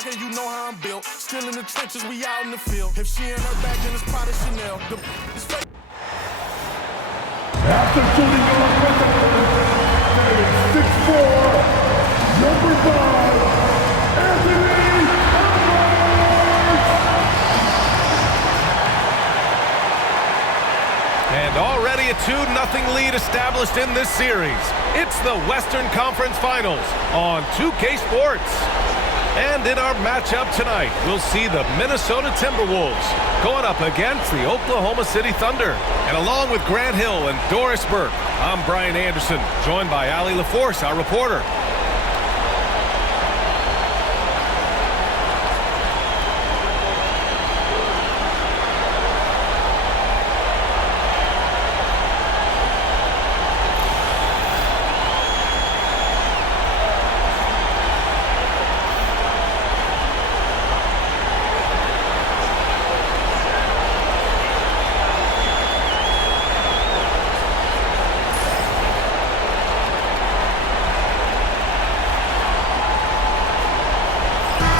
pocket, you know how I'm built. Still in the trenches, we out in the field. If she in her bag, then it's Prada Chanel. It's fake. After shooting on the 6'4", number 5, Anthony Edwards! And already a 2-0 lead established in this series. It's the Western Conference Finals on 2K Sports. And in our matchup tonight, we'll see the Minnesota Timberwolves going up against the Oklahoma City Thunder. And along with Grant Hill and Doris Burke, I'm Brian Anderson, joined by Ali LaForce, our reporter.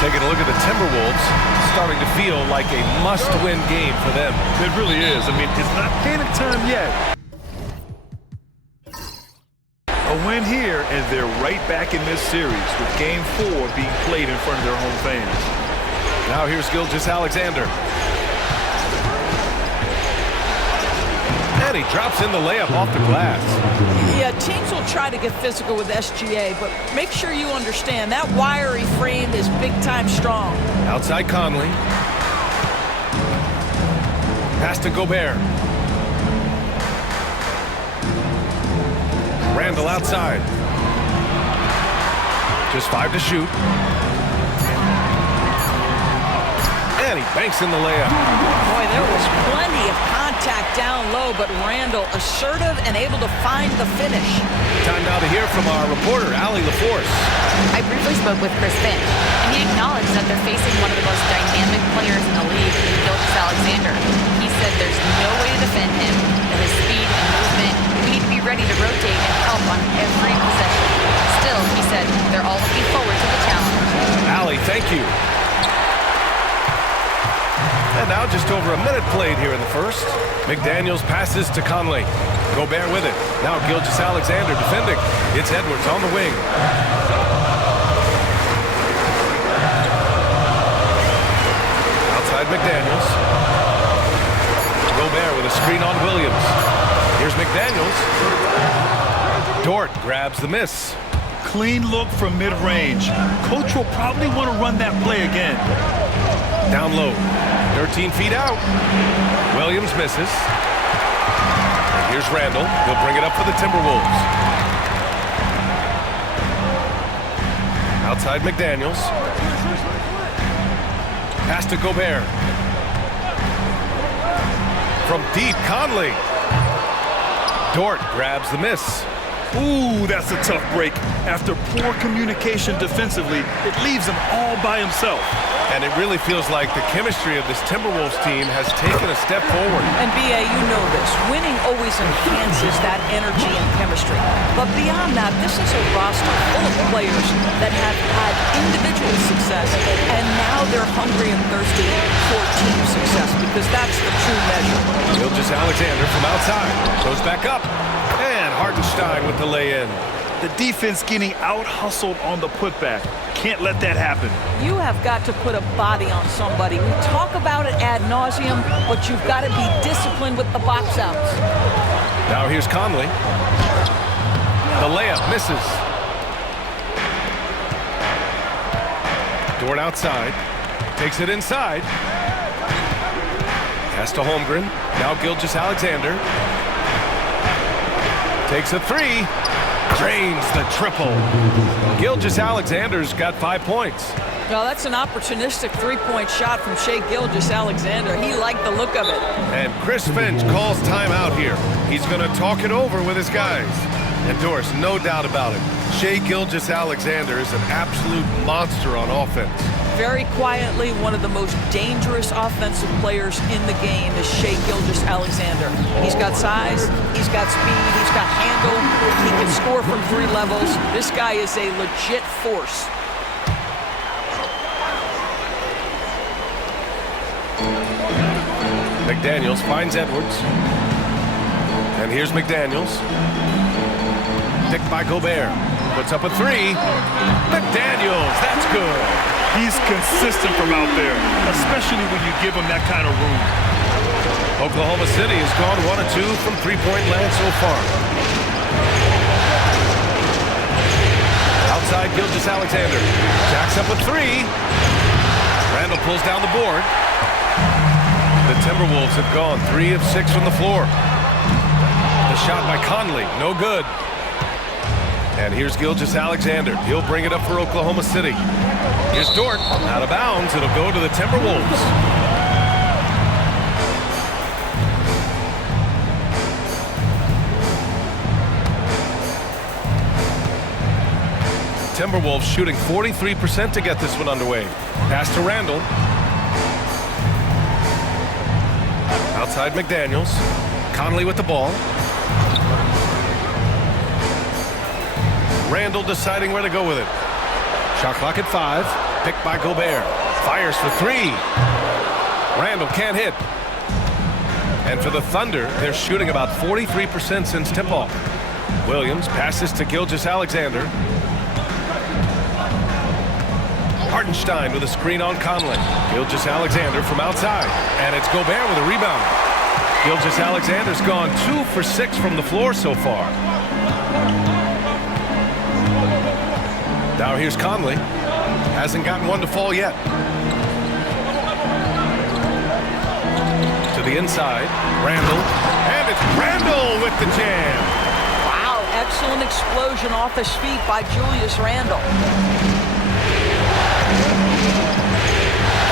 Taking a look at the Timberwolves, starting to feel like a must-win game for them. It really is. I mean, it's not panic time yet. A win here, and they're right back in this series with Game 4 being played in front of their home fans. Now here's Gilgeous-Alexander. And he drops in the layup off the glass. Yeah, teams will try to get physical with SGA, but make sure you understand that wiry frame is big-time strong. Outside Conley. Pass to Gobert. Randall outside. Just 5 to shoot. And he banks in the layup. Boy, there was plenty of contact down low, but Randall assertive and able to find the finish. Time now to hear from our reporter, Ali LaForce. I briefly spoke with Chris Finch, and he acknowledged that they're facing one of the most dynamic players in the league, Gilgeous-Alexander. He said there's no way to defend him, that his speed and movement, we need to be ready to rotate and help on every possession. Still, he said they're all looking forward to the challenge. Ali, thank you. And now just over a minute played here in the first. McDaniels passes to Conley. Gobert with it. Now Gilgeous-Alexander defending. It's Edwards on the wing. Outside McDaniels. Gobert with a screen on Williams. Here's McDaniels. Dort grabs the miss. Clean look from mid-range. Coach will probably want to run that play again. Down low. 13 feet out. Williams misses. And here's Randall. He'll bring it up for the Timberwolves. Outside McDaniels. Pass to Gobert. From deep, Conley. Dort grabs the miss. Ooh, that's a tough break. After poor communication defensively, it leaves him all by himself. And it really feels like the chemistry of this Timberwolves team has taken a step forward. And B.A., you know this. Winning always enhances that energy and chemistry. But beyond that, this is a roster full of players that have had individual success, and now they're hungry and thirsty for team success, because that's the true measure. Gilgeous-Alexander from outside. Goes back up. And Hartenstein with the lay-in. The defense getting out-hustled on the putback. Can't let that happen. You have got to put a body on somebody. We talk about it ad nauseum, but you've got to be disciplined with the box outs. Now here's Conley. The layup misses. Dort outside. Takes it inside. Pass to Holmgren. Now Gilgeous-Alexander. Takes a three. Drains the triple. Gilgeous-Alexander's got 5 points. Well, that's an opportunistic three-point shot from Shai Gilgeous-Alexander. He liked the look of it. And Chris Finch calls timeout here. He's going to talk it over with his guys. And Doris, no doubt about it, Shai Gilgeous-Alexander is an absolute monster on offense. Very quietly, one of the most dangerous offensive players in the game is Shai Gilgeous-Alexander. He's got size, he's got speed, he's got handle, he can score from 3 levels. This guy is a legit force. McDaniels finds Edwards. And here's McDaniels. Picked by Gobert. Puts up a three. McDaniels, that's good. He's consistent from out there, especially when you give him that kind of room. Oklahoma City has gone 1 of 2 from three-point land so far. Outside Gilgeous-Alexander. Jacks up a three. Randall pulls down the board. The Timberwolves have gone 3 of 6 from the floor. The shot by Conley, no good. And here's Gilgeous-Alexander. He'll bring it up for Oklahoma City. Here's Dort, out of bounds. It'll go to the Timberwolves. Timberwolves shooting 43% to get this one underway. Pass to Randall. Outside McDaniels. Conley with the ball. Randall deciding where to go with it. Shot clock at 5. Picked by Gobert. Fires for 3. Randall can't hit. And for the Thunder, they're shooting about 43% since tip-off. Williams passes to Gilgeous-Alexander. Hartenstein with a screen on Conley. Gilgeous-Alexander from outside. And it's Gobert with a rebound. Gilgeous-Alexander's gone 2 for 6 from the floor so far. Now here's Conley. Hasn't gotten one to fall yet. To the inside. Randall. And it's Randall with the jam. Wow, excellent explosion off his feet by Julius Randall.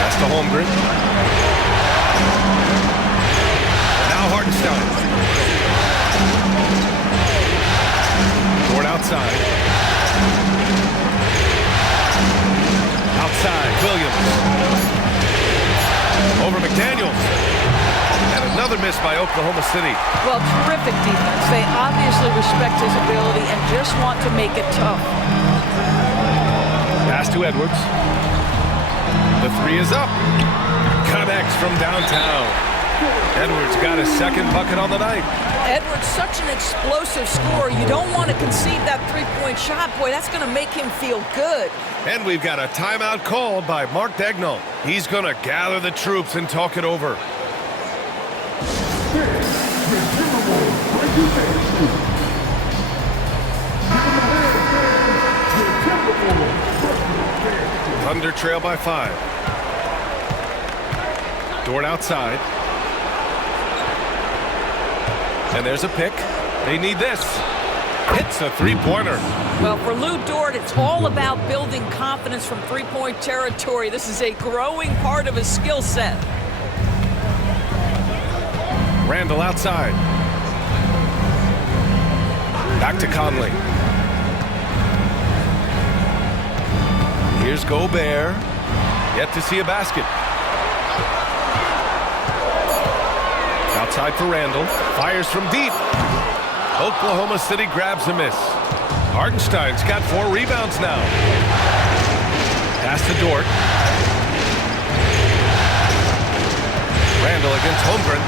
Pass to Holmgren. Now Hartenstein. Toward outside. Outside, Williams. Over McDaniels. And another miss by Oklahoma City. Well, terrific defense. They obviously respect his ability and just want to make it tough. Pass to Edwards. The three is up. Connects from downtown. Edwards got his second bucket on the night. Edwards, such an explosive scorer. You don't want to concede that three-point shot. Boy, that's going to make him feel good. And we've got a timeout called by Mark Daigneault. He's going to gather the troops and talk it over. Thunder trail by 5. Dort outside. And there's a pick. They need this. Hits a three-pointer. Well, for Lou Dort, it's all about building confidence from three-point territory. This is a growing part of his skill set. Randall outside. Back to Conley. Here's Gobert. Yet to see a basket. Outside for Randall. Fires from deep. Oklahoma City grabs a miss. Hartenstein's got 4 rebounds now. Pass to Dort. Randall against Holmgren.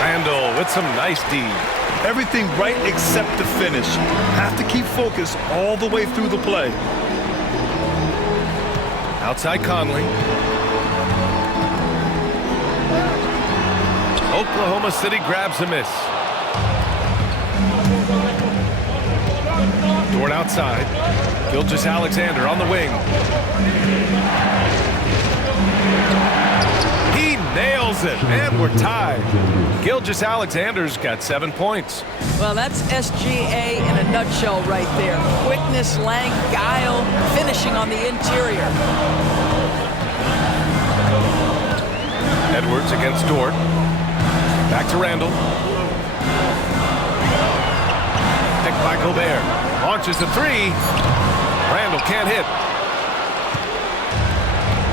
Randall with some nice D. Everything right except the finish. Have to keep focus all the way through the play. Outside Conley. Oklahoma City grabs a miss. Dort outside. Gilgeous-Alexander on the wing. He nails it, and we're tied. Gilgeous-Alexander's got 7 points. Well, that's SGA in a nutshell right there. Quickness, length, guile, finishing on the interior. Edwards against Dort. Back to Randall. Picked by Gobert. Launches the 3. Randall can't hit.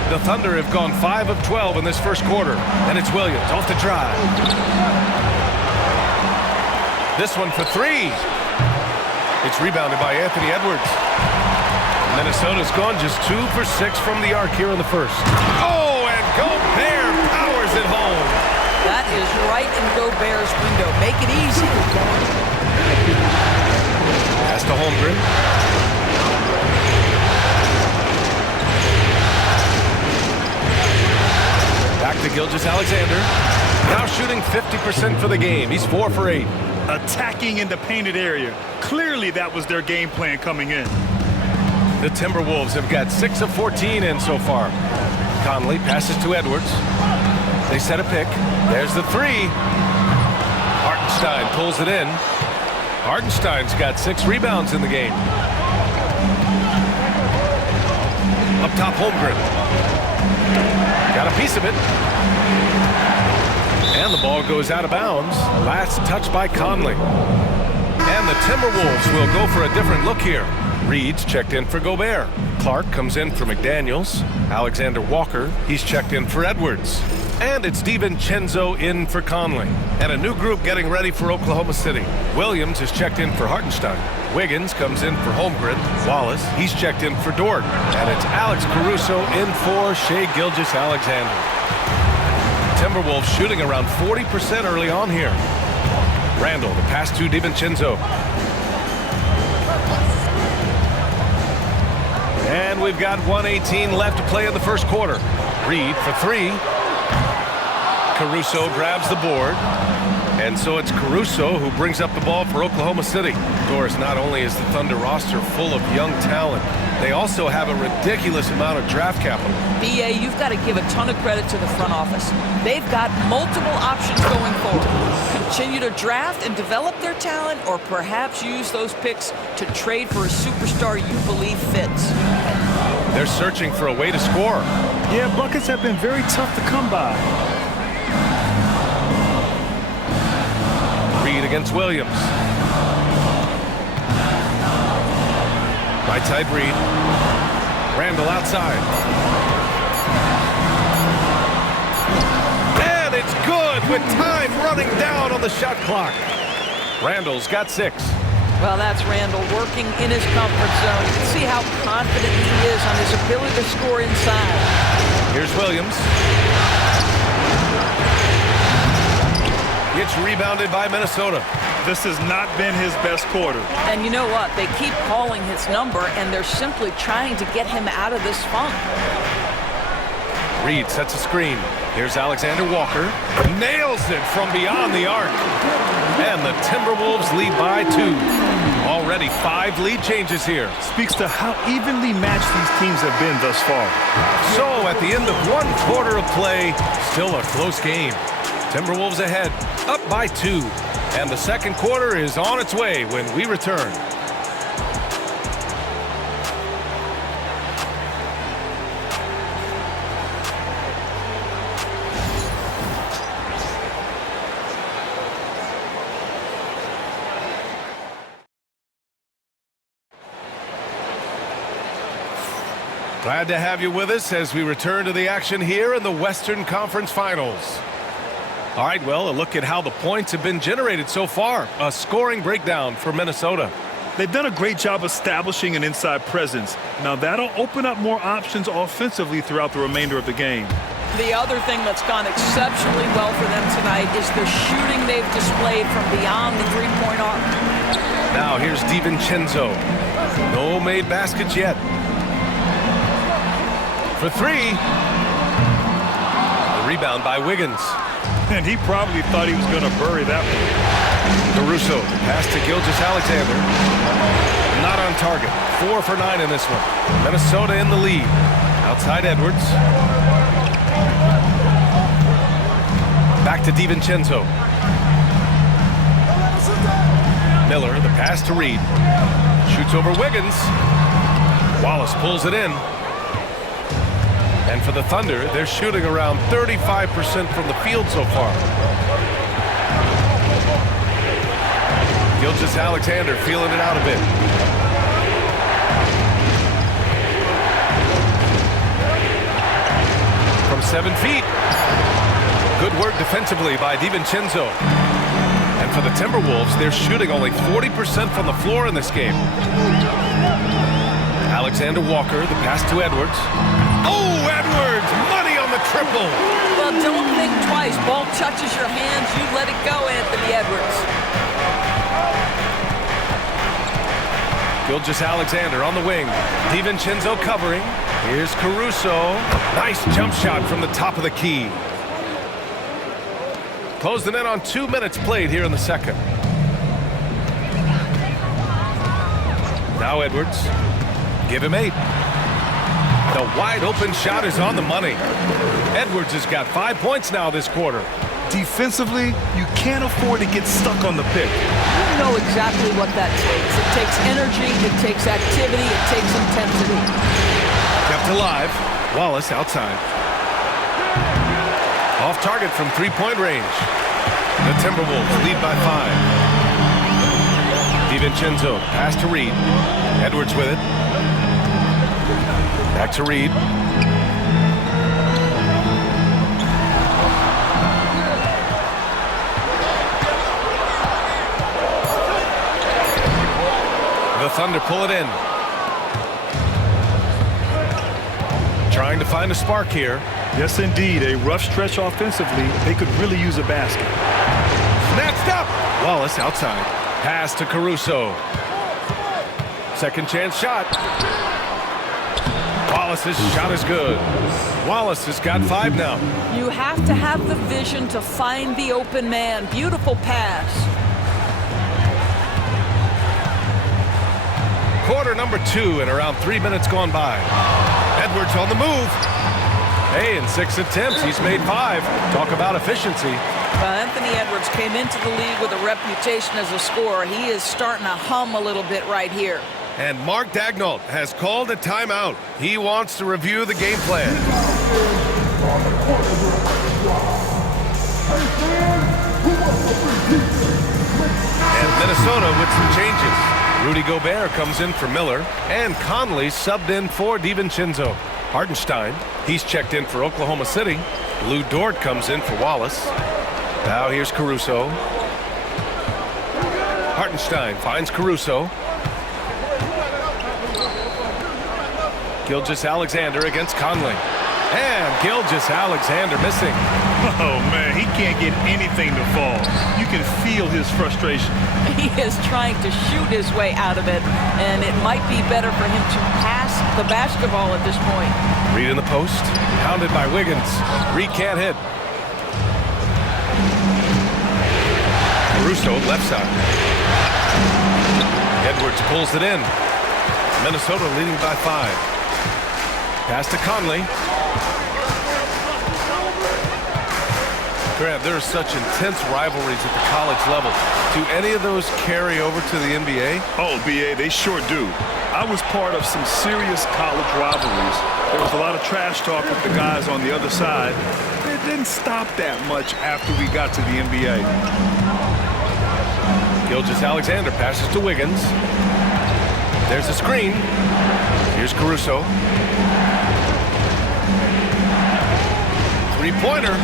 The Thunder have gone 5 of 12 in this first quarter. And it's Williams off the drive. This one for 3. It's rebounded by Anthony Edwards. And then a Minnesota's gone just 2 for 6 from the arc here in the first. Oh, and Gobert powers it home. That is right in Gobert's window. Make it easy. Pass to Holmgren. Back to Gilgeous-Alexander. Now shooting 50% for the game. He's 4 for 8. Attacking in the painted area. Clearly that was their game plan coming in. The Timberwolves have got 6 of 14 in so far. Conley passes to Edwards. They set a pick. There's the 3. Hartenstein pulls it in. Hartenstein's got 6 rebounds in the game. Up top, Holmgren. Got a piece of it. And the ball goes out of bounds. Last touch by Conley. And the Timberwolves will go for a different look here. Reed's checked in for Gobert. Clark comes in for McDaniels. Alexander Walker, he's checked in for Edwards. And it's DiVincenzo in for Conley. And a new group getting ready for Oklahoma City. Williams is checked in for Hartenstein. Wiggins comes in for Holmgren. Wallace, he's checked in for Dort. And it's Alex Caruso in for Shai Gilgeous-Alexander. Timberwolves shooting around 40% early on here. Randall, the pass to DiVincenzo. And we've got 1:18 left to play in the first quarter. Reed for 3. Caruso grabs the board. And so it's Caruso who brings up the ball for Oklahoma City. Doris, not only is the Thunder roster full of young talent, they also have a ridiculous amount of draft capital. BA, you've got to give a ton of credit to the front office. They've got multiple options going forward. Continue to draft and develop their talent, or perhaps use those picks to trade for a superstar you believe fits. They're searching for a way to score. Yeah, buckets have been very tough to come by. Reed against Williams. Right side Reed. Randall outside. And it's good with time running down on the shot clock. Randall's got 6. Well, that's Randall working in his comfort zone. You can see how confident he is on his ability to score inside. Here's Williams. It's rebounded by Minnesota. This has not been his best quarter. And you know what? They keep calling his number, and they're simply trying to get him out of this funk. Reed sets a screen. Here's Alexander Walker. Nails it from beyond the arc. And the Timberwolves lead by 2. Already 5 lead changes here. Speaks to how evenly matched these teams have been thus far. So at the end of 1 quarter of play, still a close game. Timberwolves ahead, up by 2. And the second quarter is on its way when we return. Glad to have you with us as we return to the action here in the Western Conference Finals. All right, well, a look at how the points have been generated so far. A scoring breakdown for Minnesota. They've done a great job establishing an inside presence. Now that'll open up more options offensively throughout the remainder of the game. The other thing that's gone exceptionally well for them tonight is the shooting they've displayed from beyond the three-point arc. Now here's DiVincenzo. No made baskets yet. For 3. The rebound by Wiggins. And he probably thought he was going to bury that one. Caruso, the pass to Gilgeous-Alexander. Not on target. 4 for 9 in this one. Minnesota in the lead. Outside Edwards. Back to DiVincenzo. Miller, the pass to Reed. Shoots over Wiggins. Wallace pulls it in. And for the Thunder, they're shooting around 35% from the field so far. Gilgeous-Alexander feeling it out a bit. From 7 feet. Good work defensively by DiVincenzo. And for the Timberwolves, they're shooting only 40% from the floor in this game. Alexander Walker, the pass to Edwards. Oh, Edwards! Money on the triple! Well, don't think twice. Ball touches your hands, you let it go, Anthony Edwards. Gilgeous Alexander on the wing. DiVincenzo covering. Here's Caruso. Nice jump shot from the top of the key. Closing in on 2 minutes played here in the second. Now Edwards. Give him 8. The wide open shot is on the money. Edwards has got 5 points now this quarter. Defensively, you can't afford to get stuck on the pick. You know exactly what that takes. It takes energy, it takes activity, it takes intensity. Kept alive. Wallace outside. Off target from three-point range. The Timberwolves lead by 5. DiVincenzo, pass to Reed. Edwards with it. Back to Reed. The Thunder pull it in. Trying to find a spark here. Yes, indeed. A rough stretch offensively. They could really use a basket. Snatched up. Wallace outside. Pass to Caruso. Second chance shot. Wallace's shot is good. Wallace has got 5 now. You have to have the vision to find the open man. Beautiful pass. Quarter number 2 and around 3 minutes gone by. Edwards on the move. Hey, in 6 attempts, he's made 5. Talk about efficiency. Anthony Edwards came into the league with a reputation as a scorer. He is starting to hum a little bit right here. And Mark Daigneault has called a timeout. He wants to review the game plan. And Minnesota with some changes. Rudy Gobert comes in for Miller, and Conley subbed in for DiVincenzo. Hartenstein, he's checked in for Oklahoma City. Lou Dort comes in for Wallace. Now here's Caruso. Hartenstein finds Caruso. Gilgeous Alexander against Conley. And Gilgeous Alexander missing. Oh, man, he can't get anything to fall. You can feel his frustration. He is trying to shoot his way out of it, and it might be better for him to pass the basketball at this point. Reed in the post, pounded by Wiggins. Reed can't hit. Caruso, left side. Edwards pulls it in. Minnesota leading by 5. Pass to Conley. Grant, there are such intense rivalries at the college level. Do any of those carry over to the NBA? Oh, B.A., they sure do. I was part of some serious college rivalries. There was a lot of trash talk with the guys on the other side. It didn't stop that much after we got to the NBA. Gilgeous Alexander passes to Wiggins. There's a screen. Here's Caruso. Three-pointer.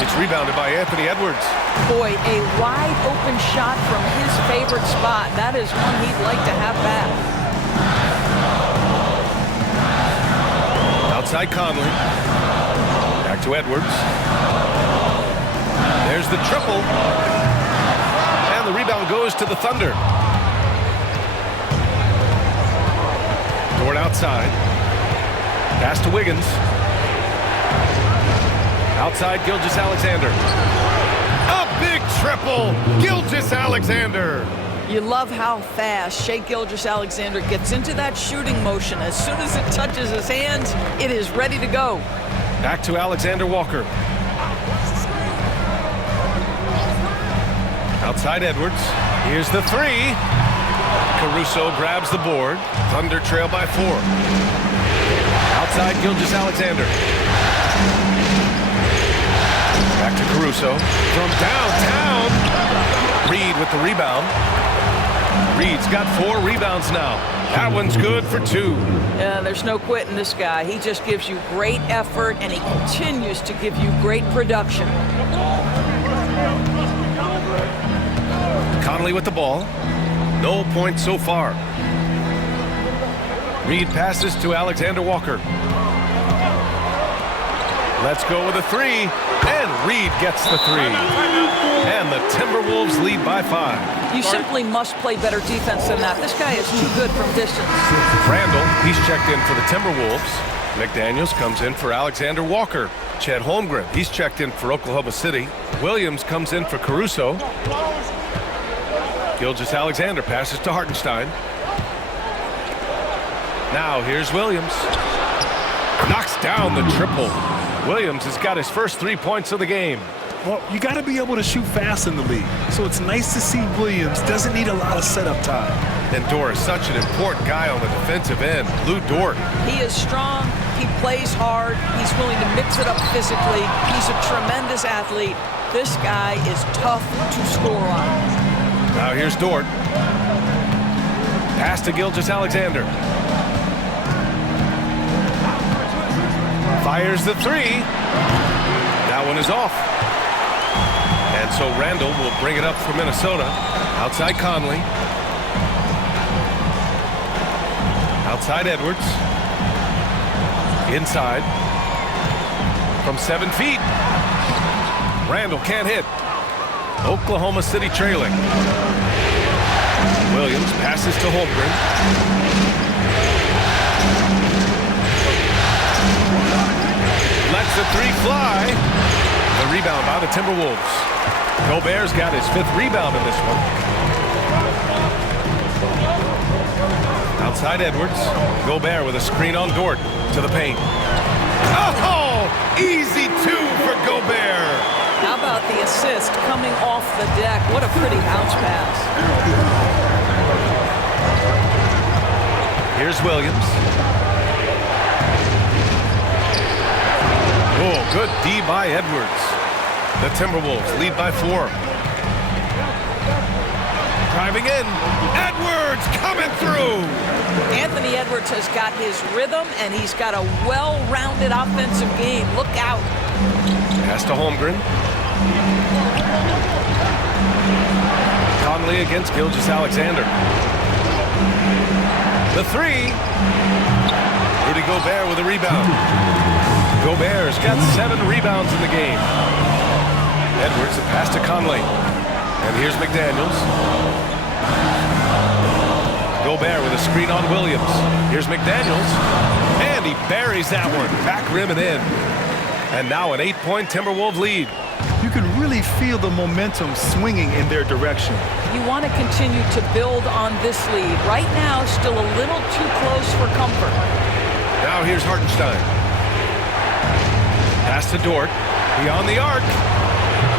It's rebounded by Anthony Edwards. Boy, a wide open shot from his favorite spot. That is one he'd like to have back. Outside Conley. Back to Edwards. There's the triple. And the rebound goes to the Thunder. Dort outside. Pass to Wiggins. Outside Gilgeous Alexander. A big triple. Gilgeous Alexander. You love how fast Shai Gilgeous-Alexander gets into that shooting motion. As soon as it touches his hands, it is ready to go. Back to Alexander Walker. Outside Edwards. Here's the 3. Caruso grabs the board. Thunder trail by 4. Outside Gilgeous-Alexander. Back to Caruso. From downtown. Reed with the rebound. Reed's got 4 rebounds now. That one's good for 2. Yeah, there's no quitting this guy. He just gives you great effort, and he continues to give you great production. Conley with the ball. No points so far. Reed passes to Alexander Walker. Let's go with a three, and Reed gets the three. And the Timberwolves lead by 5. You simply must play better defense than that. This guy is too good from distance. Randall, he's checked in for the Timberwolves. McDaniels comes in for Alexander Walker. Chet Holmgren, he's checked in for Oklahoma City. Williams comes in for Caruso. Gilgeous-Alexander passes to Hartenstein. Now here's Williams. Knocks down the triple. Williams has got his first 3 points of the game. Well, you got to be able to shoot fast in the league. So it's nice to see Williams doesn't need a lot of setup time. And Dort is such an important guy on the defensive end. Lou Dort. He is strong. He plays hard. He's willing to mix it up physically. He's a tremendous athlete. This guy is tough to score on. Now here's Dort. Pass to Gilgeous-Alexander. Fires the three. That one is off. And so Randall will bring it up for Minnesota. Outside Conley. Outside Edwards. Inside. From 7 feet. Randall can't hit. Oklahoma City trailing. Williams passes to Holmgren. Lets the three fly. The rebound by the Timberwolves. Gobert's got his 5th rebound in this one. Outside Edwards. Gobert with a screen on Dort to the paint. Oh, easy 2 for Gobert. How about the assist coming off the deck? What a pretty bounce pass. Here's Williams. Oh, good D by Edwards. The Timberwolves lead by 4. Driving in. Edwards coming through. Anthony Edwards has got his rhythm, and he's got a well-rounded offensive game. Look out. Pass to Holmgren. Conley against Gilgeous-Alexander. The three. Rudy Gobert with a rebound. Gobert's got 7 rebounds in the game. Edwards, a pass to Conley. And here's McDaniels. Gobert with a screen on Williams. Here's McDaniels. And he buries that one. Back rim and in. And now an 8-point Timberwolves lead. You can really feel the momentum swinging in their direction. You want to continue to build on this lead. Right now, still a little too close for comfort. Now here's Hartenstein. Pass to Dort. Beyond the arc.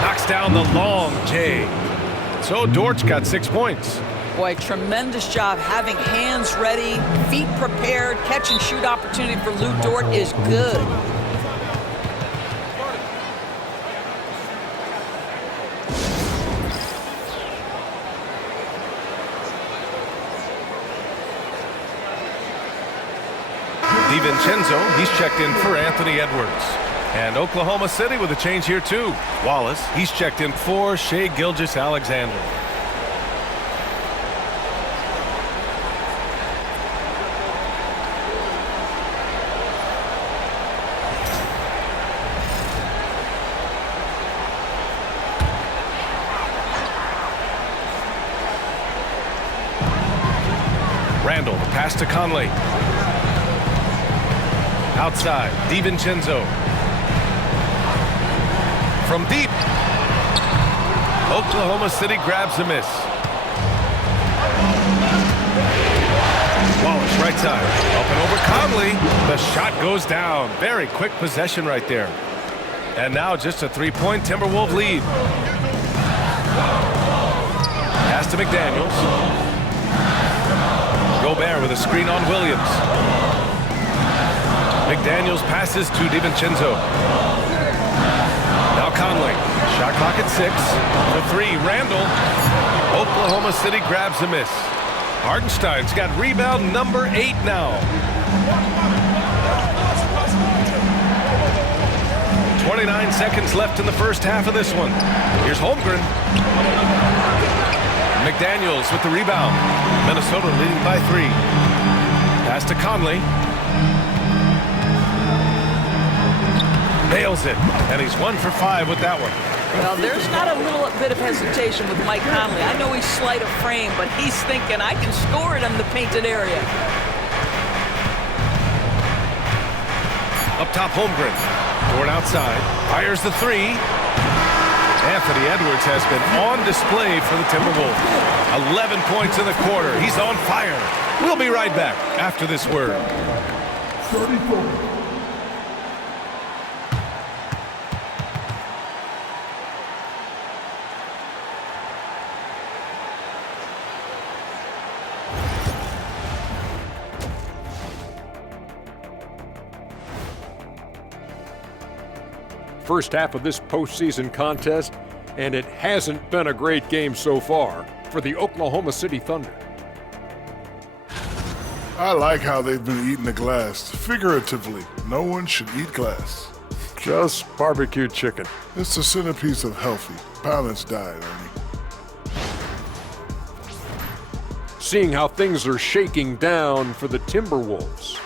Knocks down the long J. So Dort's got 6 points. Boy, tremendous job having hands ready, feet prepared. Catch and shoot opportunity for Lou Dort is good. DiVincenzo, he's checked in for Anthony Edwards. And Oklahoma City with a change here too. Wallace, he's checked in for Shai Gilgeous-Alexander. Randall, the pass to Conley. Outside, DiVincenzo. From deep. Oklahoma City grabs a miss. Wallace, right side. Up and over Conley. The shot goes down. Very quick possession right there. And now just a 3-point Timberwolves lead. Pass to McDaniels. Gobert with a screen on Williams. McDaniels passes to DiVincenzo. Now Conley. Shot clock at 6. The 3, Randall. Oklahoma City grabs a miss. Hartenstein's got rebound number 8 now. 29 seconds left in the first half of this one. Here's Holmgren. McDaniels with the rebound. Minnesota leading by 3. Pass to Conley. Nails it, and he's 1 for 5 with that one. Well, there's not a little bit of hesitation with Mike Conley. I know he's slight of frame, but he's thinking, I can score it in the painted area. Up top, Holmgren. Dort outside. Fires the three. Anthony Edwards has been on display for the Timberwolves. 11 points in the quarter. He's on fire. We'll be right back after this word. 34. First half of this postseason contest, and it hasn't been a great game so far for the Oklahoma City Thunder. I like how they've been eating the glass. Figuratively, no one should eat glass. Just barbecued chicken. It's the centerpiece of healthy, balanced diet, Ernie. Seeing how things are shaking down for the Timberwolves.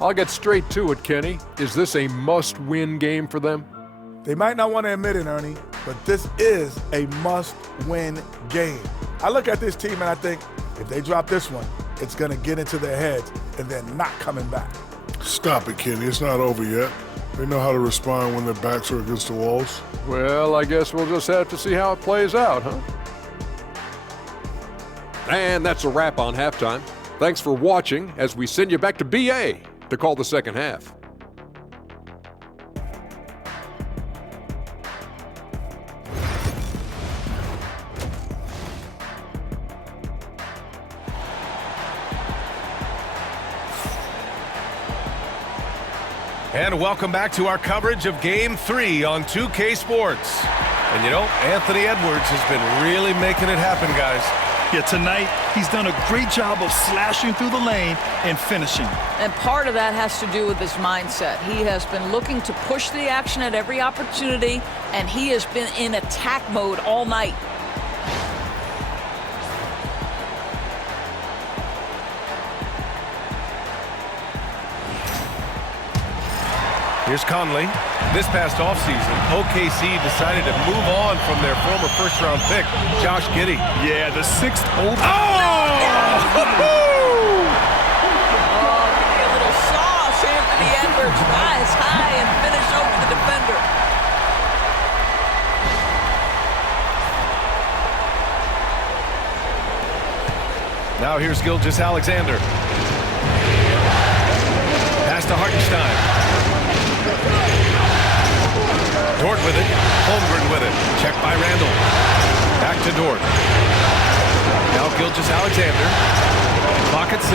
I'll get straight to it, Kenny. Is this a must-win game for them? They might not want to admit it, Ernie, but this is a must-win game. I look at this team and I think if they drop this one, it's going to get into their heads and they're not coming back. Stop it, Kenny. It's not over yet. They know how to respond when their backs are against the walls. Well, I guess we'll just have to see how it plays out, huh? And that's a wrap on halftime. Thanks for watching as we send you back to BA to call the second half. And welcome back to our coverage of Game 3 on 2K Sports. And you know, Anthony Edwards has been really making it happen, guys. Yeah, tonight he's done a great job of slashing through the lane and finishing. And part of that has to do with his mindset. He has been looking to push the action at every opportunity, and he has been in attack mode all night. Here's Conley. This past offseason, OKC decided to move on from their former first-round pick, Josh Giddey. Yeah, the sixth old. Oh! Give me a little sauce, Anthony Edwards. Rise high and finish over the defender. Now here's Gilgeous-Alexander. Pass to Hartenstein. Dort with it. Holmgren with it. Check by Randall. Back to Dort. Now Gilgeous-Alexander. Clock at 6.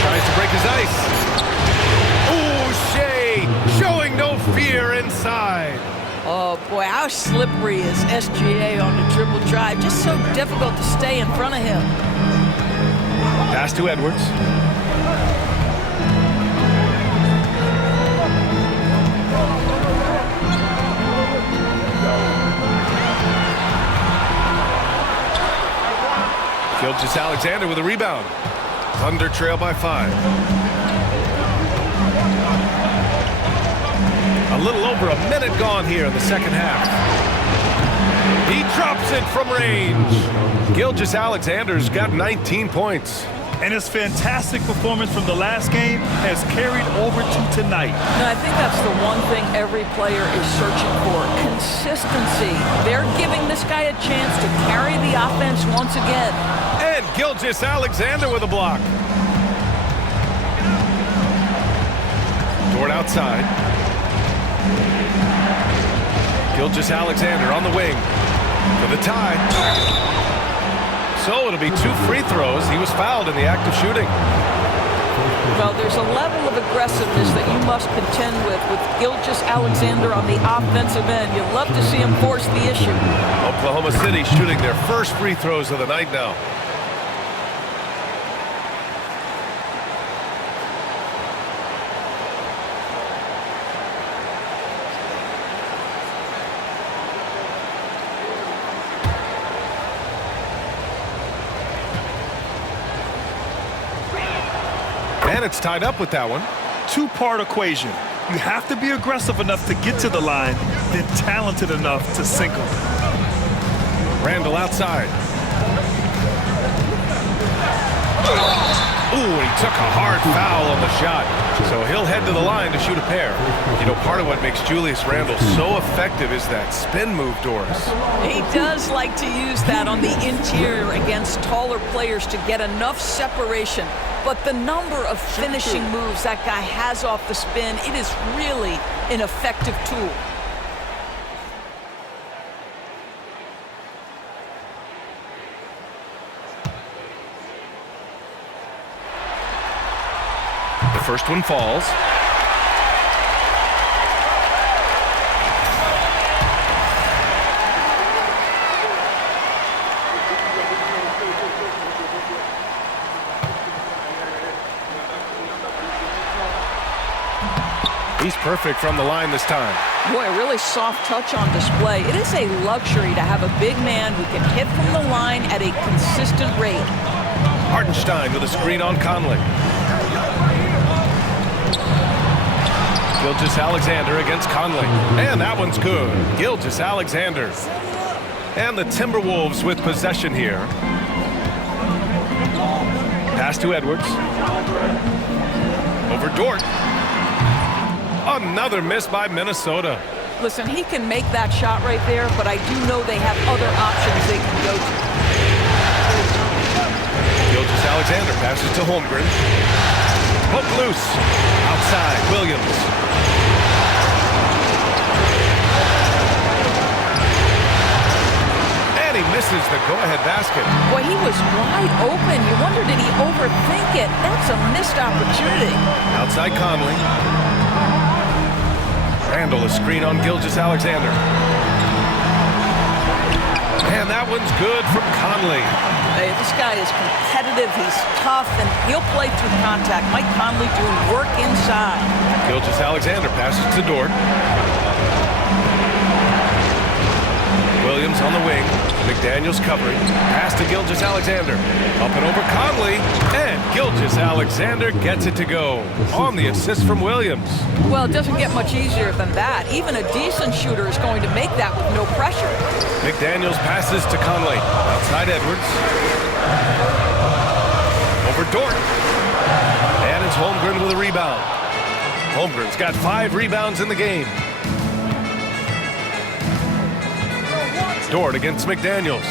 Tries to break his ice. Ooh, Shea showing no fear inside. Oh, boy, how slippery is SGA on the dribble drive. Just so difficult to stay in front of him. Pass to Edwards. Gilgeous-Alexander with a rebound. Thunder trail by 5. A little over a minute gone here in the second half. He drops it from range. Gilgeous-Alexander's got 19 points. And his fantastic performance from the last game has carried over to tonight. And I think that's the one thing every player is searching for, consistency. They're giving this guy a chance to carry the offense once again. And Gilgeous-Alexander with a block. Dort outside. Gilgeous-Alexander on the wing for the tie. So it'll be 2 free throws. He was fouled in the act of shooting. Well, there's a level of aggressiveness that you must contend with Gilgeous-Alexander on the offensive end. You'd love to see him force the issue. Oklahoma City shooting their first free throws of the night now. And it's tied up with that one. Two-part equation. You have to be aggressive enough to get to the line, then talented enough to sink them. Randall outside. Ooh, and he took a hard foul on the shot. So he'll head to the line to shoot a pair. You know, part of what makes Julius Randle so effective is that spin move, Doris. He does like to use that on the interior against taller players to get enough separation. But the number of finishing moves that guy has off the spin, it is really an effective tool. The first one falls. He's perfect from the line this time. Boy, a really soft touch on display. It is a luxury to have a big man who can hit from the line at a consistent rate. Hartenstein with a screen on Conley. Gilgeous-Alexander against Conley. And that one's good. Gilgeous-Alexander. And the Timberwolves with possession here. Pass to Edwards. Over Dort. Another miss by Minnesota. Listen, he can make that shot right there, but I do know they have other options they can go to. Gilgeous-Alexander passes to Holmgren. Hook loose. Outside, Williams. And he misses the go-ahead basket. Boy, he was wide open. You wonder, did he overthink it? That's a missed opportunity. Outside Conley. Randall, a screen on Gilgeous-Alexander. And that one's good from Conley. Hey, this guy is competitive, he's tough, and he'll play through contact. Mike Conley doing work inside. Gilgeous-Alexander passes to Dort. Williams on the wing. McDaniels covering. Pass to Gilgeous-Alexander. Up and over Conley. And Gilgeous-Alexander gets it to go. On the assist from Williams. Well, it doesn't get much easier than that. Even a decent shooter is going to make that with no pressure. McDaniels passes to Conley. Outside Edwards. Over Dort. And it's Holmgren with a rebound. Holmgren's got 5 rebounds in the game. Dort against McDaniels.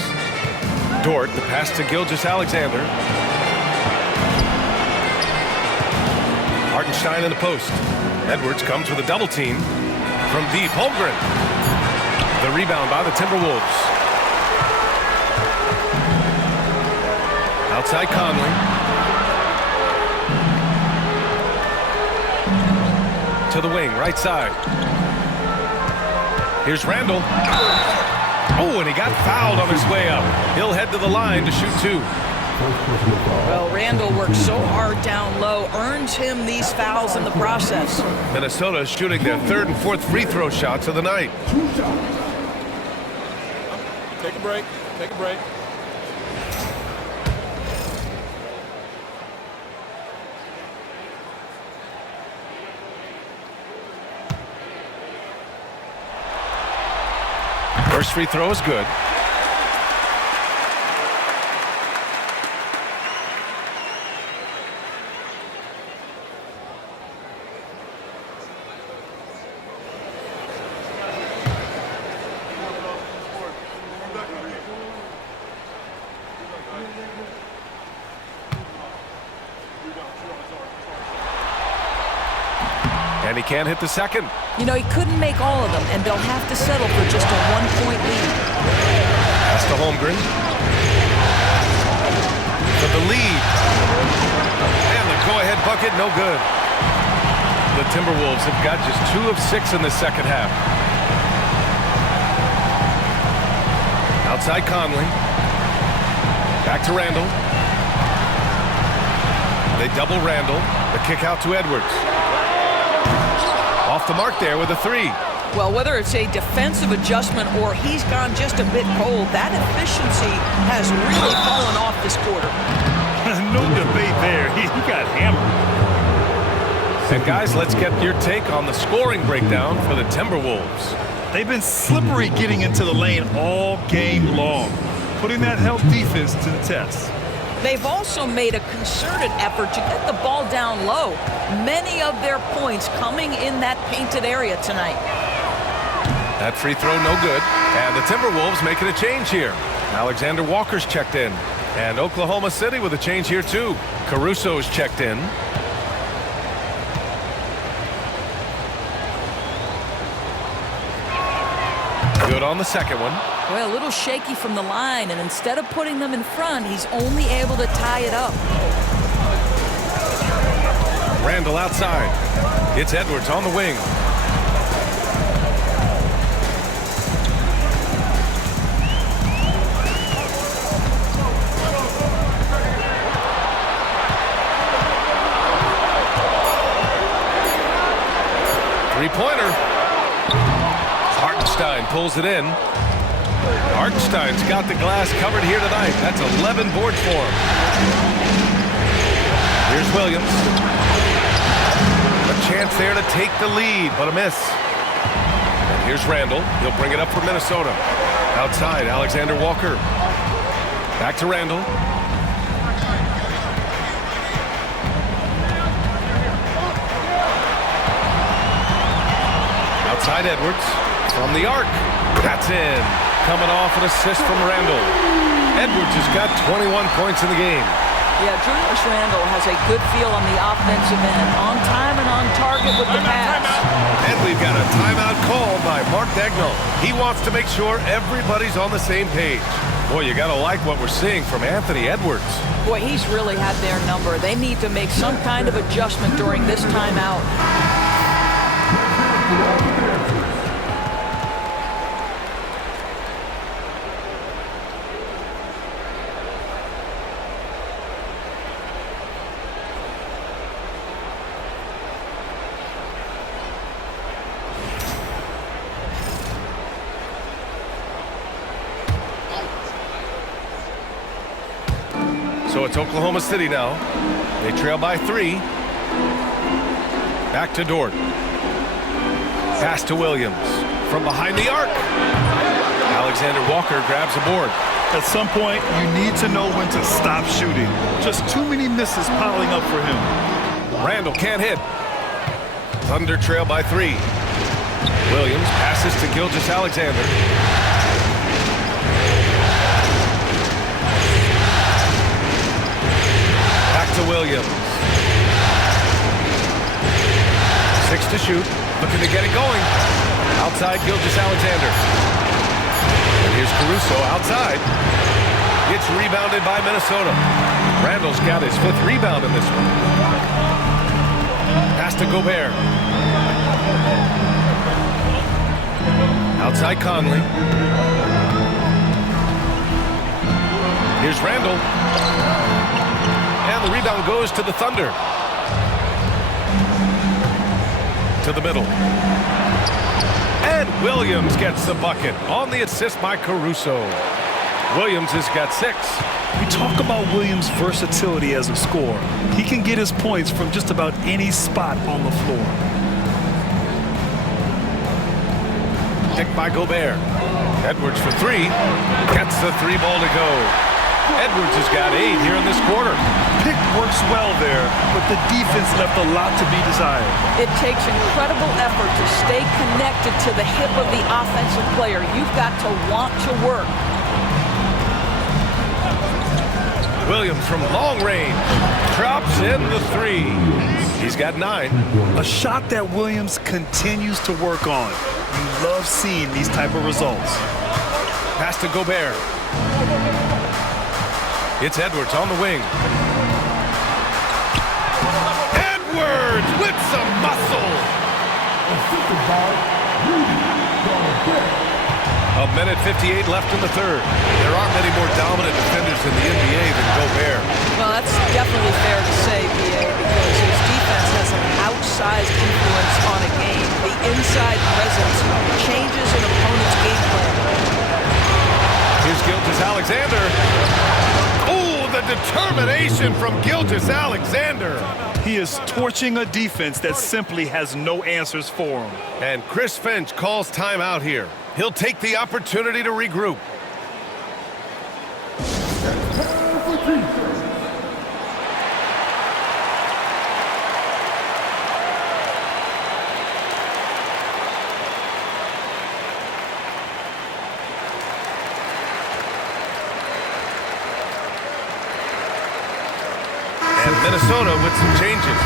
Dort, the pass to Gilgeous-Alexander. Hartenstein in the post. Edwards comes with a double team. From deep, Holmgren. The rebound by the Timberwolves. Outside Conley. To the wing, right side. Here's Randall. Oh, and he got fouled on his way up. He'll head to the line to shoot 2. Well, Randall works so hard down low, earns him these fouls in the process. Minnesota is shooting their 3rd and 4th free throw shots of the night. Take a break. Take a break. First free throw is good. And he can't hit the second. You know, he couldn't make all of them, and they'll have to settle for just a 1-point lead. Pass to Holmgren. For the lead. And the go-ahead bucket, no good. The Timberwolves have got just 2 of 6 in the second half. Outside Conley. Back to Randall. They double Randall. The kick out to Edwards. Off the mark there with a 3. Well, whether it's a defensive adjustment or he's gone just a bit cold, that efficiency has really fallen off this quarter. No debate there. He got hammered. And guys, let's get your take on the scoring breakdown for the Timberwolves. They've been slippery getting into the lane all game long, putting that help defense to the test. They've also made a concerted effort to get the ball down low. Many of their points coming in that painted area tonight. That free throw no good. And the Timberwolves making a change here. Alexander Walker's checked in. And Oklahoma City with a change here too. Caruso's checked in. Good on the second one. Well, a little shaky from the line, and instead of putting them in front, he's only able to tie it up. Randall outside. It's Edwards on the wing. Three-pointer. Hartenstein pulls it in. Hartenstein's got the glass covered here tonight. That's 11 boards for him. Here's Williams. A chance there to take the lead, but a miss. And here's Randall. He'll bring it up for Minnesota. Outside, Alexander Walker. Back to Randall. Outside Edwards. From the arc. That's in. Coming off an assist from Randall. Edwards has got 21 points in the game. Yeah, Julius Randall has a good feel on the offensive end. On time and on target with the pass. And we've got a timeout called by Mark Daigneault. He wants to make sure everybody's on the same page. Boy, you got to like what we're seeing from Anthony Edwards. Boy, he's really had their number. They need to make some kind of adjustment during this timeout. So it's Oklahoma City now. They trail by 3. Back to Dort. Pass to Williams. From behind the arc. Alexander Walker grabs a board. At some point, you need to know when to stop shooting. Just too many misses piling up for him. Randall can't hit. Thunder trail by 3. Williams passes to Gilgeous-Alexander. To Williams. 6 to shoot. Looking to get it going. Outside Gilgeous-Alexander. And here's Caruso outside. It's rebounded by Minnesota. Randall's got his 5th rebound in this one. Pass to Gobert. Outside Conley. Here's Randall. And the rebound goes to the Thunder. To the middle. And Williams gets the bucket on the assist by Caruso. Williams has got 6. We talk about Williams' versatility as a scorer. He can get his points from just about any spot on the floor. Picked by Gobert. Edwards for 3. Gets the 3 ball to go. Edwards has got 8 here in this quarter. Pick works well there, but the defense left a lot to be desired. It takes incredible effort to stay connected to the hip of the offensive player. You've got to want to work. Williams from long range drops in the 3. He's got 9. A shot that Williams continues to work on. You love seeing these type of results. Pass to Gobert. It's Edwards on the wing. Edwards with some muscle. A minute 58 left in the 3rd. There aren't many more dominant defenders in the NBA than Gobert. Well, that's definitely fair to say, B.A., because his defense has an outsized influence on a game. The inside presence changes an opponent's game plan. Here's Gilgeous-Alexander. Oh, the determination from Gilgeous-Alexander. He is torching a defense that simply has no answers for him. And Chris Finch calls timeout here. He'll take the opportunity to regroup. Minnesota with some changes.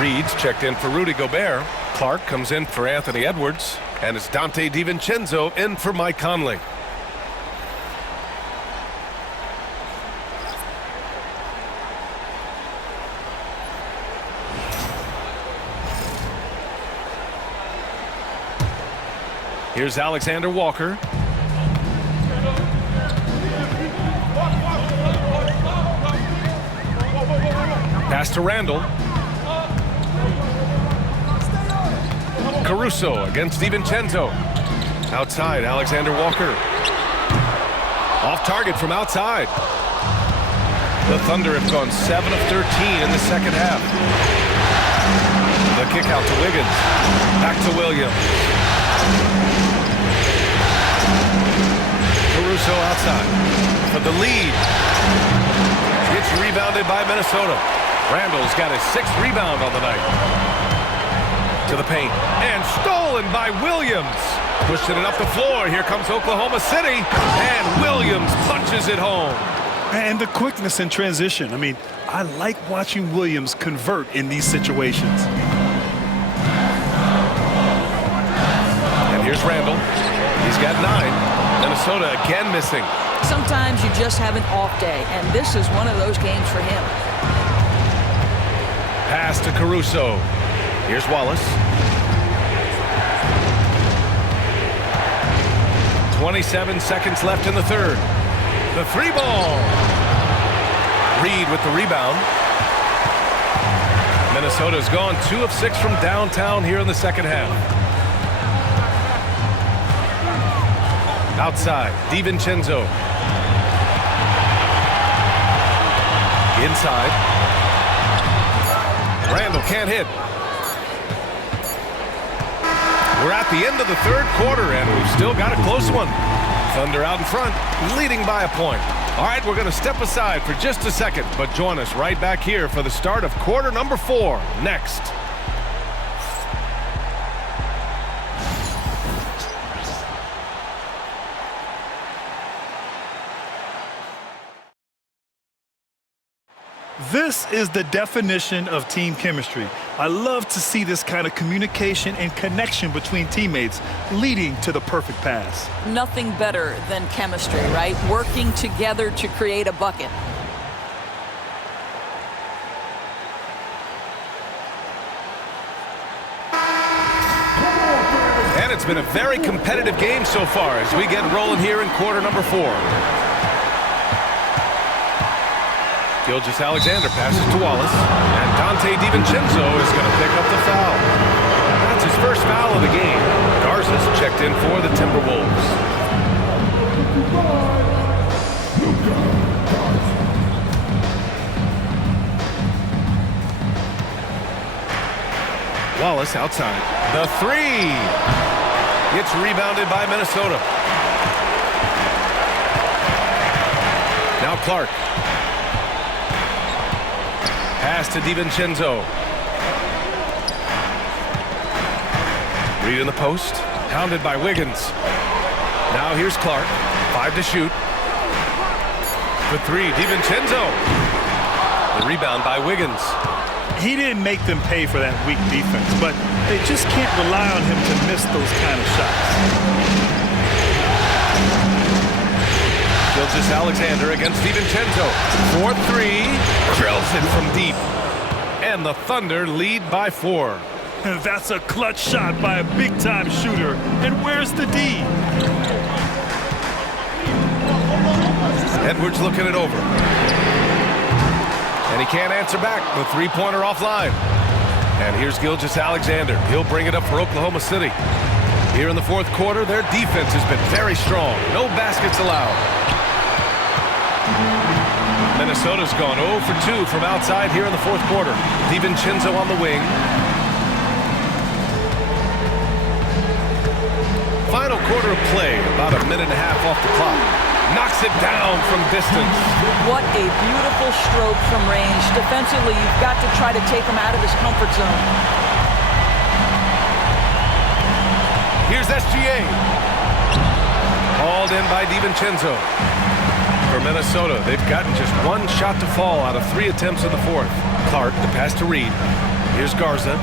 Reed's checked in for Rudy Gobert. Clark comes in for Anthony Edwards. And it's Dante DiVincenzo in for Mike Conley. Here's Alexander Walker. Pass to Randall. Caruso against DiVincenzo. Outside, Alexander Walker. Off target from outside. The Thunder have gone 7 of 13 in the second half. The kick out to Wiggins. Back to Williams. Caruso outside for the lead. It's rebounded by Minnesota. Randall's got his 6th rebound on the night. To the paint. And stolen by Williams. Pushing it up the floor. Here comes Oklahoma City. And Williams punches it home. And the quickness in transition. I mean, I like watching Williams convert in these situations. And here's Randall. He's got 9. Minnesota again missing. Sometimes you just have an off day, and this is one of those games for him. Pass to Caruso. Here's Wallace. 27 seconds left in the third. The 3-ball. Reed with the rebound. Minnesota's gone 2 of 6 from downtown here in the second half. Outside, DiVincenzo. Inside. Randall can't hit. We're at the end of the third quarter, and we've still got a close one. Thunder out in front, leading by a point. All right, we're going to step aside for just a second, but join us right back here for the start of quarter number 4 next. This is the definition of team chemistry. I love to see this kind of communication and connection between teammates leading to the perfect pass. Nothing better than chemistry, right? Working together to create a bucket. And it's been a very competitive game so far as we get rolling here in quarter number 4. Gilgeous-Alexander passes to Wallace, and Dante DiVincenzo is going to pick up the foul. That's his first foul of the game. Garza's checked in for the Timberwolves. Wallace outside. The 3. It's rebounded by Minnesota. Now Clark. Pass to DiVincenzo. Reed in the post. Pounded by Wiggins. Now here's Clark. 5 to shoot. The 3, DiVincenzo. The rebound by Wiggins. He didn't make them pay for that weak defense, but they just can't rely on him to miss those kind of shots. Gilgeous-Alexander against DiVincenzo. 4-3. Drills it from deep. And the Thunder lead by 4. And that's a clutch shot by a big-time shooter. And where's the D? Edwards looking it over. And he can't answer back. The 3-pointer offline. And here's Gilgeous-Alexander. He'll bring it up for Oklahoma City. Here in the fourth quarter, their defense has been very strong. No baskets allowed. Minnesota's gone 0 for 2 from outside here in the fourth quarter. DiVincenzo on the wing. Final quarter of play, about a minute and a half off the clock. Knocks it down from distance. What a beautiful stroke from range. Defensively, you've got to try to take him out of his comfort zone. Here's SGA. Hauled in by DiVincenzo. For Minnesota, they've gotten just one shot to fall out of 3 attempts in the fourth. Clark, the pass to Reed. Here's Garza.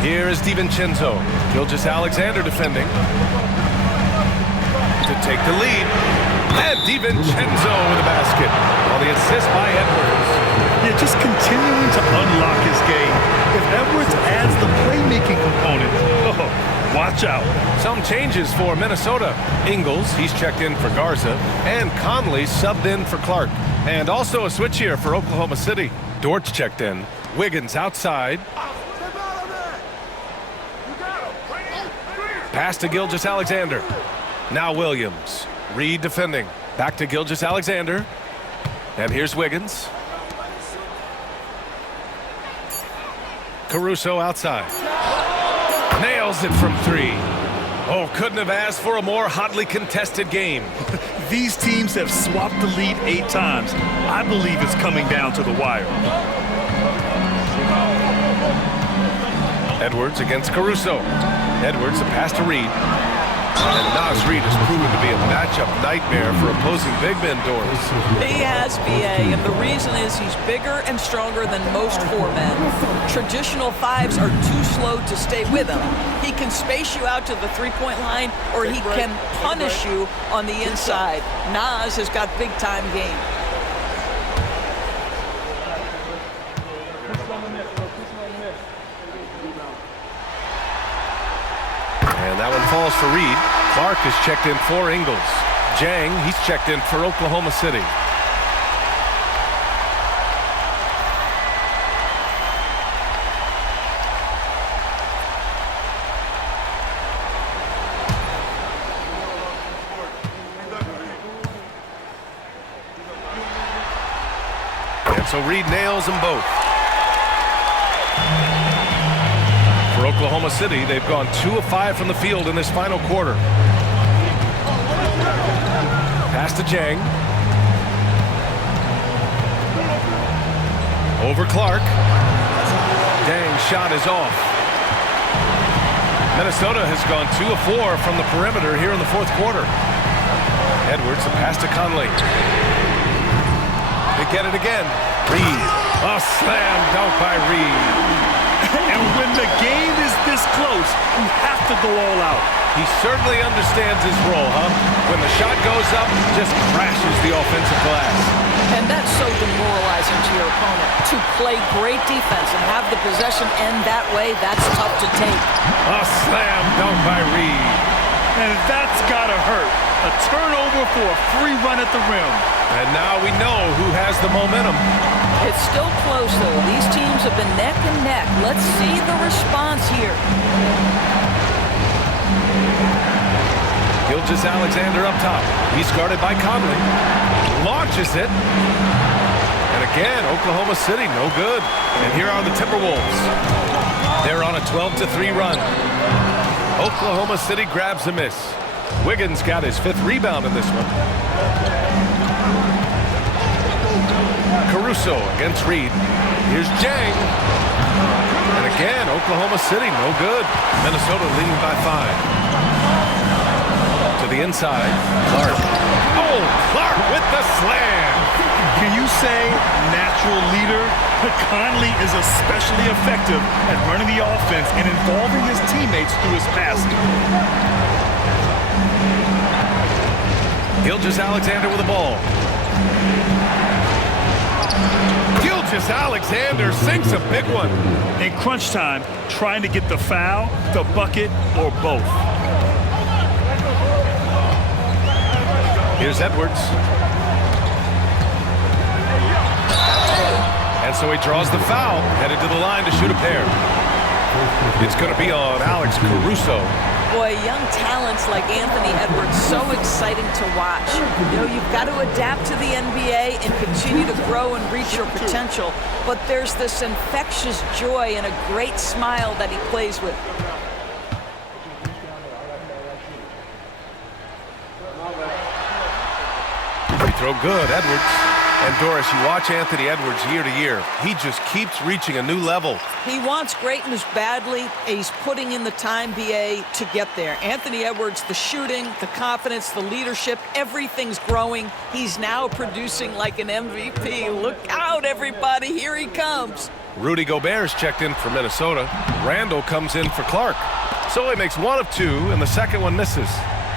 Here is DiVincenzo. Gilgeous-Alexander defending. To take the lead. And DiVincenzo with a basket. On the assist by Edwards. Yeah, just continuing to unlock his game. If Edwards adds the playmaking component, watch out. Some changes for Minnesota. Ingles, he's checked in for Garza. And Conley subbed in for Clark. And also a switch here for Oklahoma City. Dortch checked in. Wiggins outside. Pass to Gilgeous-Alexander. Now Williams. Reed defending. Back to Gilgeous-Alexander. And here's Wiggins. Caruso outside. Nails it from 3. Oh, couldn't have asked for a more hotly contested game. These teams have swapped the lead 8 times. I believe it's coming down to the wire. Edwards against Caruso. Edwards, a pass to Reed. And Naz Reid has proven to be a matchup nightmare for opposing big men doors. He has, B.A., and the reason is he's bigger and stronger than most 4 men. Traditional 5s are too slow to stay with him. He can space you out to the three-point line, or he can punish you on the inside. Naz has got big-time game. And that one falls for Reed. Clark is checked in for Ingles. Jang, he's checked in for Oklahoma City. And so Reed nails them both. For Oklahoma City, they've gone 2 of 5 from the field in this final quarter. Pass to Jang. Over Clark. Jang's shot is off. Minnesota has gone 2 of 4 from the perimeter here in the fourth quarter. Edwards, a pass to Conley. They get it again. Reed. A slam dunk by Reed. And when the game is this close, you have to go all out. He certainly understands his role, huh? When the shot goes up, just crashes the offensive glass. And that's so demoralizing to your opponent. To play great defense and have the possession end that way, that's tough to take. A slam dunk by Reed. And that's gotta hurt. A turnover for a free run at the rim. And now we know who has the momentum. It's still close, though. These teams have been neck and neck. Let's see the response here. Gilgeous-Alexander up top. He's guarded by Conley. Launches it. And again, Oklahoma City, no good. And here are the Timberwolves. They're on a 12-3 run. Oklahoma City grabs a miss. Wiggins got his 5th rebound in this one. Caruso against Reed. Here's Jang. And again, Oklahoma City, no good. Minnesota leading by 5. To the inside, Clark. Oh, Clark with the slam. Can you say natural leader? Conley is especially effective at running the offense and involving his teammates through his passing. Gilgeous-Alexander with the ball. Gilgeous-Alexander sinks a big one. In crunch time, trying to get the foul, the bucket, or both. Here's Edwards. And so he draws the foul, headed to the line to shoot a pair. It's going to be on Alex Caruso. Boy, young talents like Anthony Edwards, so exciting to watch. You know, you've got to adapt to the NBA and continue to grow and reach your potential. But there's this infectious joy and a great smile that he plays with. Free throw good, Edwards. And Doris, you watch Anthony Edwards year to year. He just keeps reaching a new level. He wants greatness badly, and he's putting in the time, BA, to get there. Anthony Edwards, the shooting, the confidence, the leadership, everything's growing. He's now producing like an MVP. Look out, everybody. Here he comes. Rudy Gobert's checked in for Minnesota. Randall comes in for Clark. So he makes one of two, and the second one misses.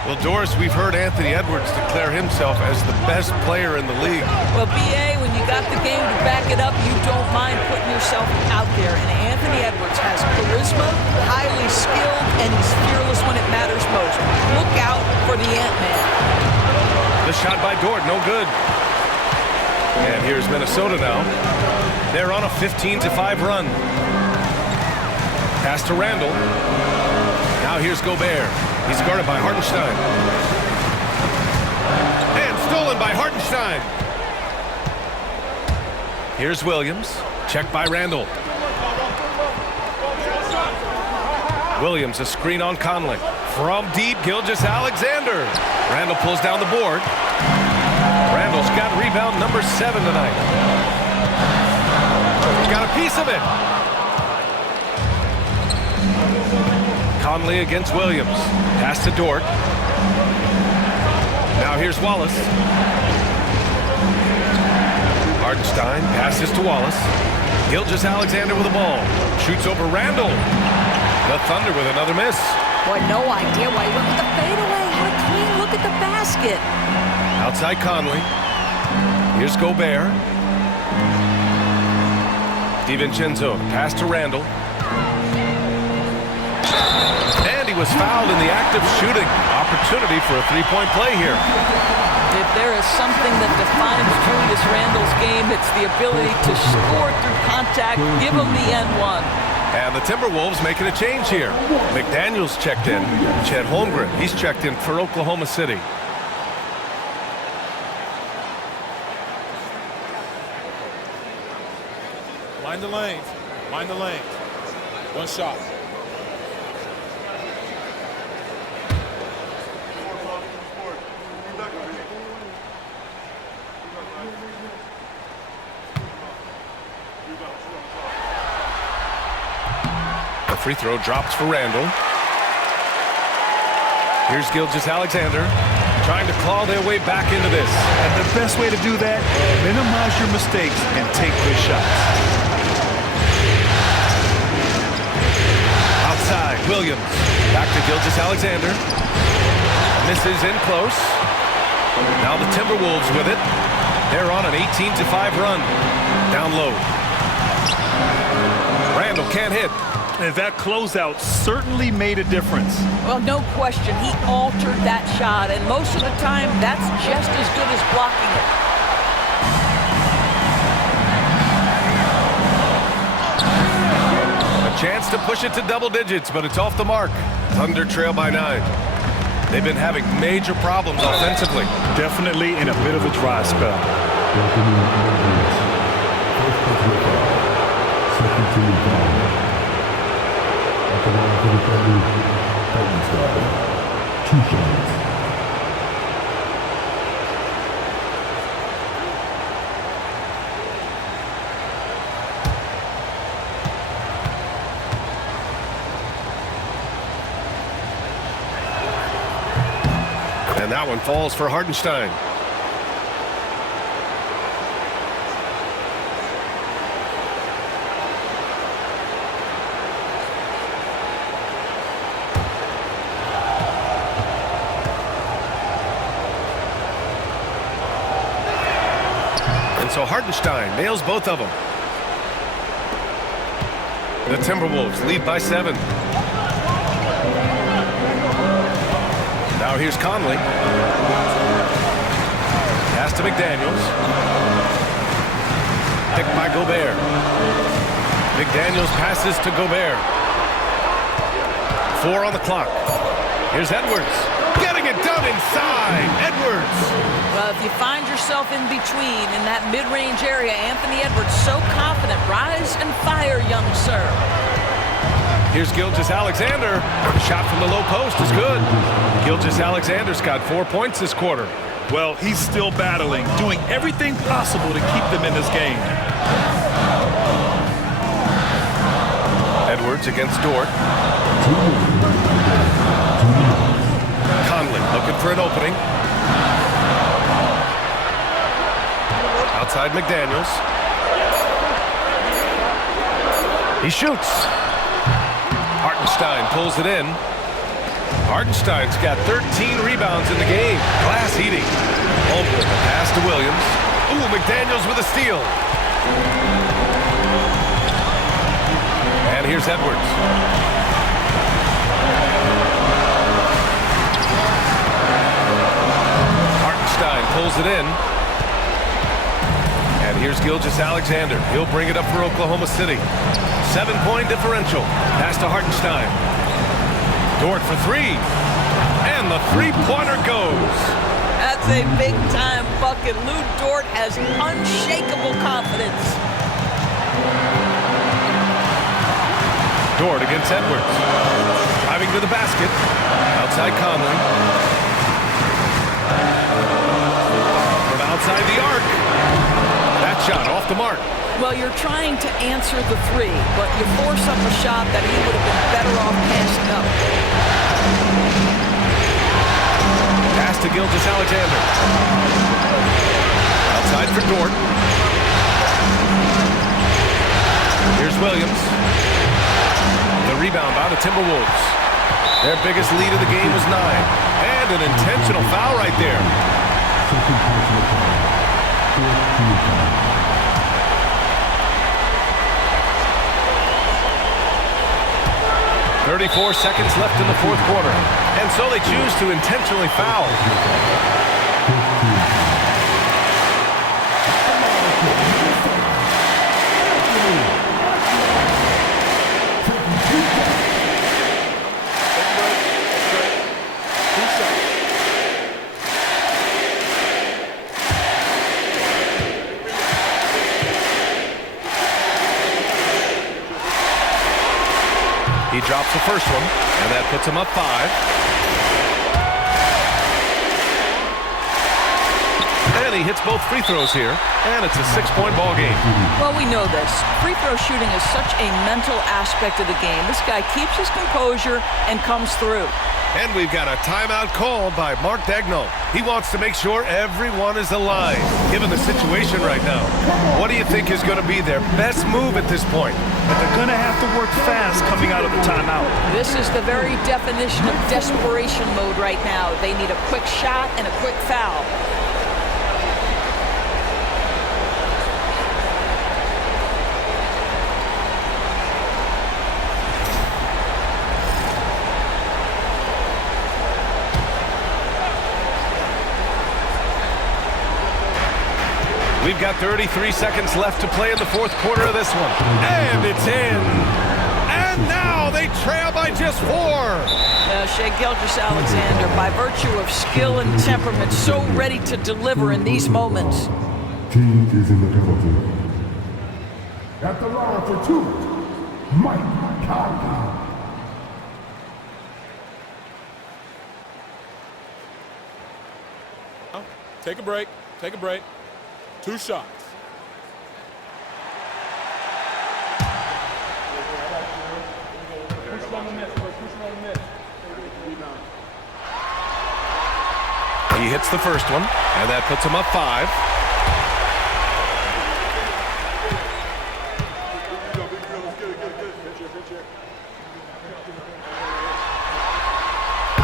Well, Doris, we've heard Anthony Edwards declare himself as the best player in the league. Well, BA, when you got the game to back it up, you don't mind putting yourself out there. And Anthony Edwards has charisma, highly skilled, and he's fearless when it matters most. Look out for the Ant-Man. The shot by Dort, no good. And here's Minnesota now. They're on a 15-5 run. Pass to Randall. Now here's Gobert. He's guarded by Hartenstein. And stolen by Hartenstein. Here's Williams. Checked by Randall. Williams, a screen on Conley. From deep, Gilgeous-Alexander. Randall pulls down the board. Randall's got rebound number 7 tonight. He's got a piece of it. Conley against Williams. Pass to Dort. Now here's Wallace. Hartenstein passes to Wallace. Gilgeous-Alexander with the ball. Shoots over Randall. The Thunder with another miss. Boy, no idea why he went with the fadeaway. What a clean look at the basket. Outside Conley. Here's Gobert. DiVincenzo. Pass to Randall. And he was fouled in the act of shooting. Opportunity for a three-point play here. If there is something that defines Julius Randle's game, it's the ability to score through contact. Give him the N1. And the Timberwolves making a change here. McDaniels checked in. Chet Holmgren, he's checked in for Oklahoma City. Mind the lanes. Mind the lanes. One shot. The free throw drops for Randall. Here's Gilgeous-Alexander trying to claw their way back into this. And the best way to do that, minimize your mistakes and take good shots. Outside, Williams. Back to Gilgeous-Alexander. Misses in close. Now the Timberwolves with it. They're on an 18-5 run. Down low. Randall can't hit. And that closeout certainly made a difference. Well, no question. He altered that shot, and most of the time, that's just as good as blocking it. A chance to push it to double digits, but it's off the mark. Thunder trail by 9. They've been having major problems offensively. Definitely in a bit of a dry spell. And that one falls for Hartenstein. So Hartenstein nails both of them. The Timberwolves lead by 7. Now here's Conley. Pass to McDaniels. Picked by Gobert. McDaniels passes to Gobert. 4 on the clock. Here's Edwards. Getting it done inside. Edwards. Well, if you find yourself in between in that mid-range area, Anthony Edwards so confident. Rise and fire, young sir. Here's Gilgeous-Alexander. The shot from the low post is good. Gilgeous-Alexander's got 4 points this quarter. Well, he's still battling, doing everything possible to keep them in this game. Edwards against Dort. Conley looking for an opening. Outside McDaniels. He shoots. Hartenstein pulls it in. Hartenstein's got 13 rebounds in the game. Glass eating. Holmgren, the pass to Williams. Ooh, McDaniels with a steal. And here's Edwards. Hartenstein pulls it in. And here's Gilgeous-Alexander. He'll bring it up for Oklahoma City. 7-point differential. Pass to Hartenstein. Dort for three. And the three-pointer goes. That's a big-time bucket. Lou Dort has unshakable confidence. Dort against Edwards. Driving to the basket. Outside Conley. From outside the arc. That shot off the mark. Well, you're trying to answer the three, but you force up a shot that he would have been better off passing up. Pass to Gilgeous-Alexander. Outside for Dort. Here's Williams. The rebound by the Timberwolves. Their biggest lead of the game was 9. And an intentional foul right there. 34 seconds left in the fourth quarter. And so they choose to intentionally foul. He drops the first one, and that puts him up 5. And he hits both free throws here, and it's a 6-point ball game. Well, we know this. Free throw shooting is such a mental aspect of the game. This guy keeps his composure and comes through. And we've got a timeout called by Mark Daigneault. He wants to make sure everyone is alive, given the situation right now. What do you think is going to be their best move at this point? But they're going to have to work fast coming out of the timeout. This is the very definition of desperation mode right now. They need a quick shot and a quick foul. We've got 33 seconds left to play in the fourth quarter of this one. And it's in. And now they trail by just 4. Shai Gilgeous-Alexander, by virtue of skill and temperament, so ready to deliver in these moments. Team is in the penalty. At the line for 2, Mike Conley. Take a break. Take a break. 2 shots. He hits the first one, and that puts him up 5.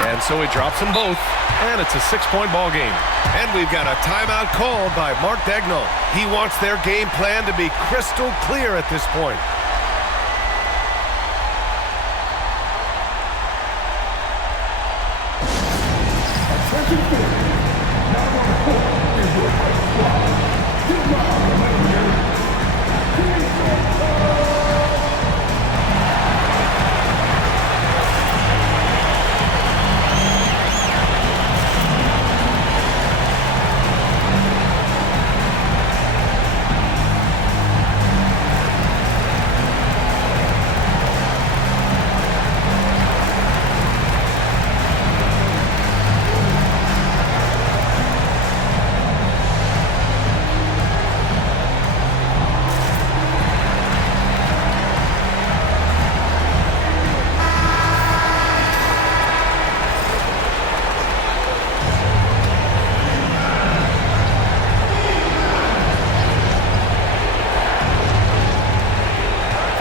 And so he drops them both, and it's a 6-point ball game. And we've got a timeout called by Mark Daigneault. He wants their game plan to be crystal clear at this point.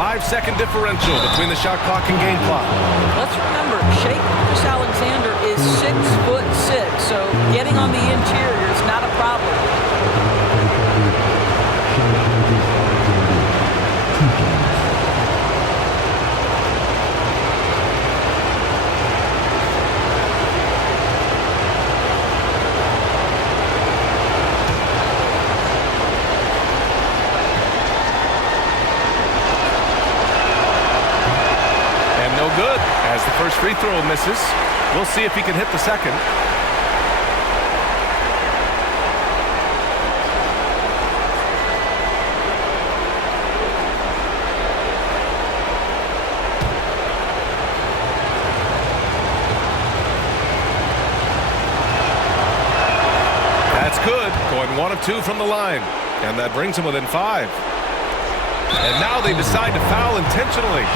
5-second differential between the shot clock and game clock. Let's remember, Shai Gilgeous-Alexander is 6'6", so getting on the interior is not a problem. Good, as the first free throw misses. We'll see if he can hit the second. That's good, going 1 of 2 from the line, and that brings him within 5. And now they decide to foul intentionally.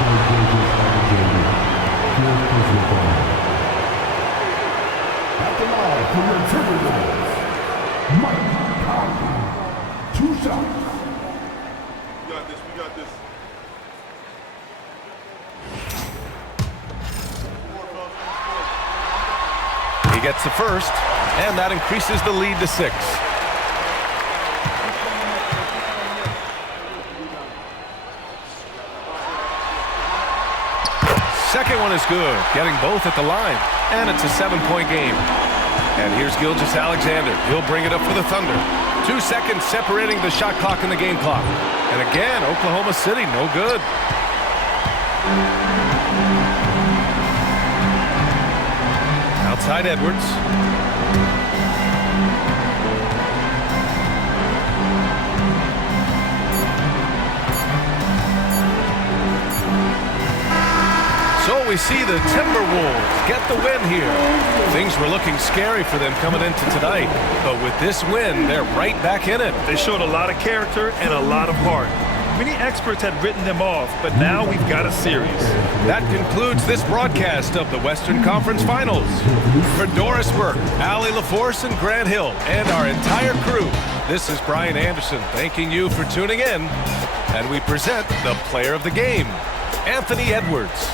At the line for your Timberwolves, Mike Conley. 2 shots. We got this. We got this. He gets the first, and that increases the lead to 6. Second one is good, getting both at the line, and it's a 7-point game. And here's Gilgeous-Alexander. He'll bring it up for the Thunder. 2 seconds separating the shot clock and the game clock. And again, Oklahoma City, no good. Outside Edwards. So we see the Timberwolves get the win here. Things were looking scary for them coming into tonight, but with this win, they're right back in it. They showed a lot of character and a lot of heart. Many experts had written them off, but now we've got a series. That concludes this broadcast of the Western Conference Finals. For Doris Burke, Allie LaForce, and Grant Hill, and our entire crew, this is Brian Anderson thanking you for tuning in, and we present the player of the game, Anthony Edwards.